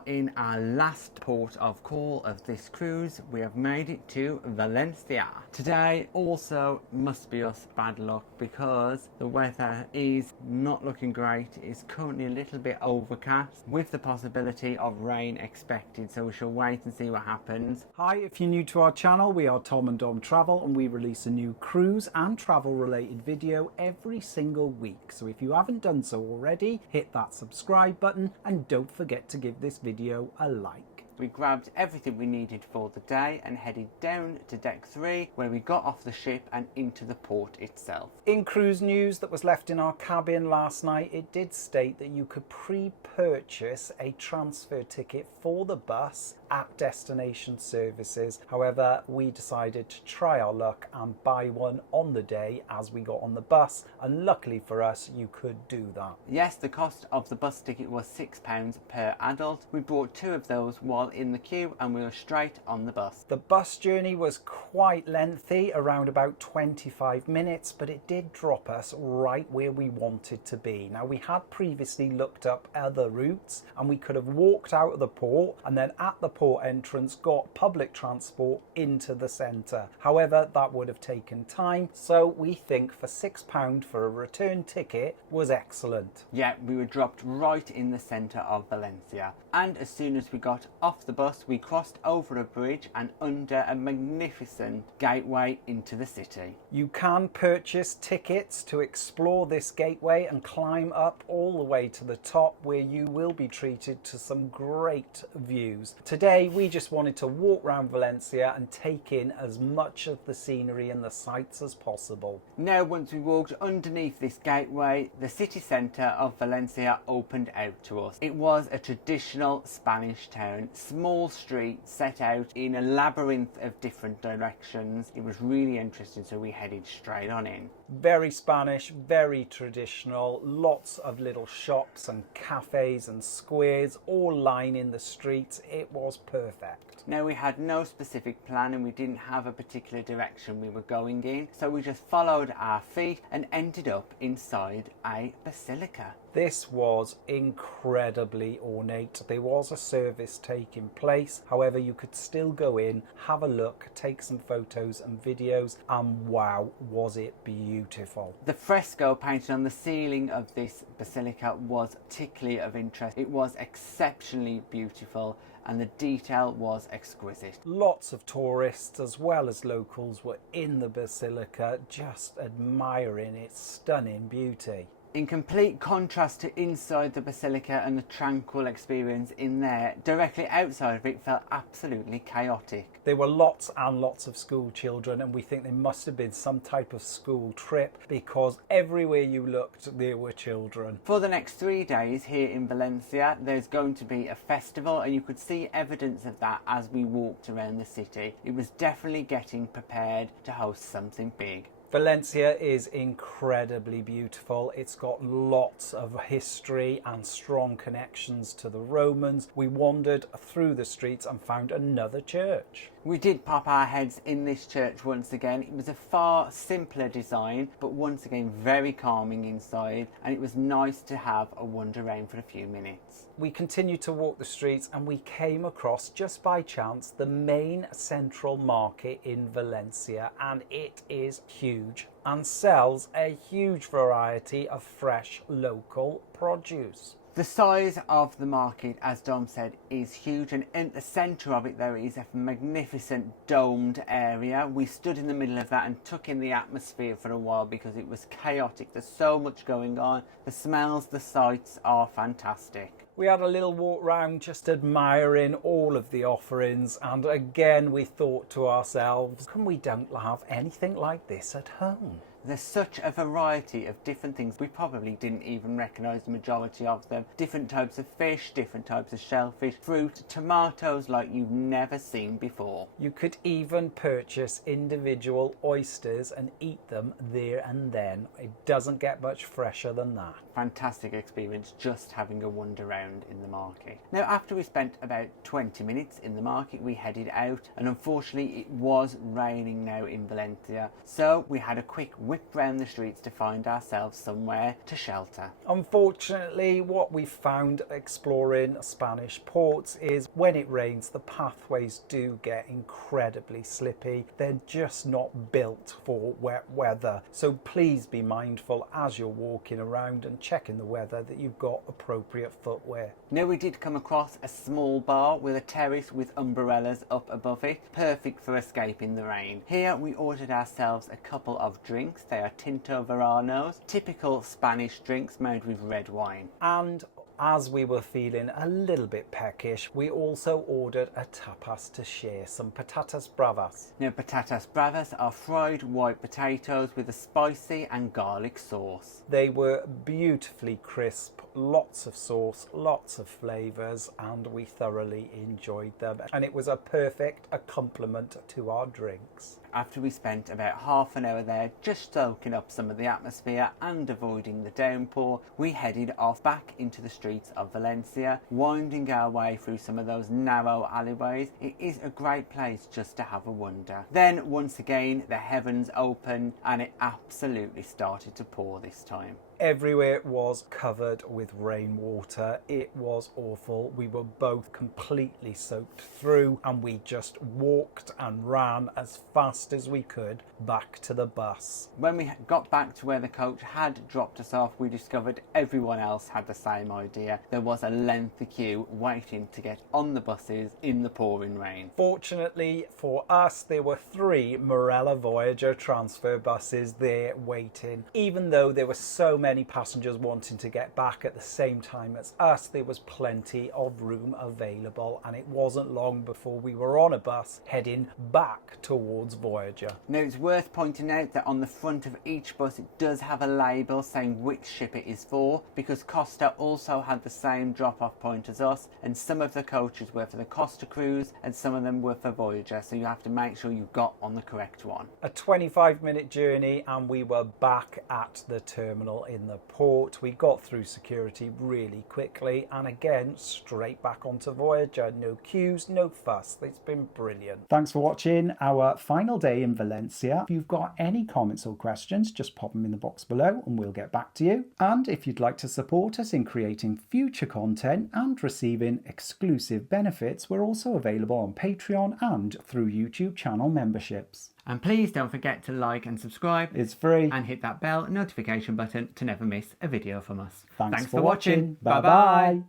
are in our last port of call of this cruise. We have made it to Valencia. Today also must be us bad luck because the weather is not looking great. It's currently a little bit overcast with the possibility of rain expected, so we shall wait and see what happens. Hi, if you're new to our channel, we are Tom and Dom Travel and we release a new cruise and travel related video every single week. So if you haven't done so already, hit that subscribe button and don't forget to give this video a like. We grabbed everything we needed for the day and headed down to deck 3 where we got off the ship and into the port itself. In cruise news that was left in our cabin last night, it did state that you could pre-purchase a transfer ticket for the bus at destination services. However, we decided to try our luck and buy one on the day as we got on the bus, and luckily for us you could do that. Yes, the cost of the bus ticket was £6 per adult. We bought 2 of those while in the queue and we were straight on the bus. The bus journey was quite lengthy, around about 25 minutes, but it did drop us right where we wanted to be. Now, we had previously looked up other routes and we could have walked out of the port and then at the port entrance got public transport into the centre. However, that would have taken time, so we think for £6 for a return ticket was excellent. Yeah, we were dropped right in the centre of Valencia, and as soon as we got off the bus we crossed over a bridge and under a magnificent gateway into the city. You can purchase tickets to explore this gateway and climb up all the way to the top, where you will be treated to some great views. Today we just wanted to walk around Valencia and take in as much of the scenery and the sights as possible. Now, once we walked underneath this gateway, the city centre of Valencia opened out to us. It was a traditional Spanish town, small streets set out in a labyrinth of different directions. It was really interesting, so we headed straight on in. Very Spanish, very traditional, lots of little shops and cafes and squares all lining the streets. It was perfect. Now, we had no specific plan and we didn't have a particular direction we were going in, so we just followed our feet and ended up inside a basilica. This was incredibly ornate. There was a service taking place. However, you could still go in, have a look, take some photos and videos, and wow, was it beautiful. The fresco painted on the ceiling of this basilica was particularly of interest. It was exceptionally beautiful and the detail was exquisite. Lots of tourists as well as locals were in the basilica, just admiring its stunning beauty. In complete contrast to inside the basilica and the tranquil experience in there, directly outside of it felt absolutely chaotic. There were lots and lots of school children, and we think there must have been some type of school trip because everywhere you looked there were children. For the next 3 days here in Valencia there's going to be a festival, and you could see evidence of that as we walked around the city. It was definitely getting prepared to host something big. Valencia is incredibly beautiful. It's got lots of history and strong connections to the Romans. We wandered through the streets and found another church. We did pop our heads in this church once again. It was a far simpler design, but once again very calming inside, and it was nice to have a wander around for a few minutes. We continued to walk the streets and we came across, just by chance, the main central market in Valencia, and it is huge and sells a huge variety of fresh local produce. The size of the market, as Dom said, is huge, and in the centre of it there is a magnificent domed area. We stood in the middle of that and took in the atmosphere for a while because it was chaotic. There's so much going on. The smells, the sights are fantastic. We had a little walk round just admiring all of the offerings, and again we thought to ourselves, can we don't have anything like this at home? There's such a variety of different things. We probably didn't even recognise the majority of them. Different types of fish, different types of shellfish, fruit, tomatoes like you've never seen before. You could even purchase individual oysters and eat them there and then. It doesn't get much fresher than that. Fantastic experience just having a wander around in the market. Now, after we spent about 20 minutes in the market, we headed out, and unfortunately it was raining now in Valencia, so we had a quick whip round the streets to find ourselves somewhere to shelter. Unfortunately, what we found exploring Spanish ports is when it rains, the pathways do get incredibly slippy. They're just not built for wet weather. So please be mindful as you're walking around and checking the weather that you've got appropriate footwear. Now, we did come across a small bar with a terrace with umbrellas up above it, perfect for escaping the rain. Here we ordered ourselves a couple of drinks. They are Tinto Serranos, typical Spanish drinks made with red wine. And as we were feeling a little bit peckish, we also ordered a tapas to share, some patatas bravas. Now, patatas bravas are fried white potatoes with a spicy and garlic sauce. They were beautifully crisp, lots of sauce, lots of flavours, and we thoroughly enjoyed them. And it was a perfect accompaniment to our drinks. After we spent about half an hour there just soaking up some of the atmosphere and avoiding the downpour, we headed off back into the streets of Valencia, winding our way through some of those narrow alleyways. It is a great place just to have a wander. Then once again the heavens opened and it absolutely started to pour this time. Everywhere was covered with rainwater. It was awful. We were both completely soaked through and we just walked and ran as fast as we could back to the bus. When we got back to where the coach had dropped us off, we discovered everyone else had the same idea. There was a lengthy queue waiting to get on the buses in the pouring rain. Fortunately for us, there were 3 Marella Voyager transfer buses there waiting. Even though there were so many passengers wanting to get back at the same time as us, there was plenty of room available, and it wasn't long before we were on a bus heading back towards Voyager. Now, it's worth pointing out that on the front of each bus it does have a label saying which ship it is for, because Costa also had the same drop-off point as us, and some of the coaches were for the Costa cruise and some of them were for Voyager, so you have to make sure you got on the correct one. A 25-minute journey and we were back at the terminal in the port. We got through security really quickly and again straight back onto Voyager. No queues, no fuss. It's been brilliant. Thanks for watching our final day in Valencia. If you've got any comments or questions, just pop them in the box below and we'll get back to you. And if you'd like to support us in creating future content and receiving exclusive benefits, we're also available on Patreon and through YouTube channel memberships. And please don't forget to like and subscribe. It's free. And hit that bell notification button to never miss a video from us. Thanks for watching. Bye Bye-bye.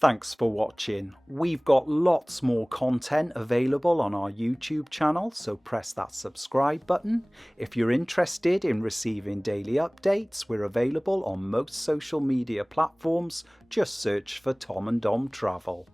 Thanks for watching. We've got lots more content available on our YouTube channel, so press that subscribe button. If you're interested in receiving daily updates, we're available on most social media platforms. Just search for Tom and Dom Travel.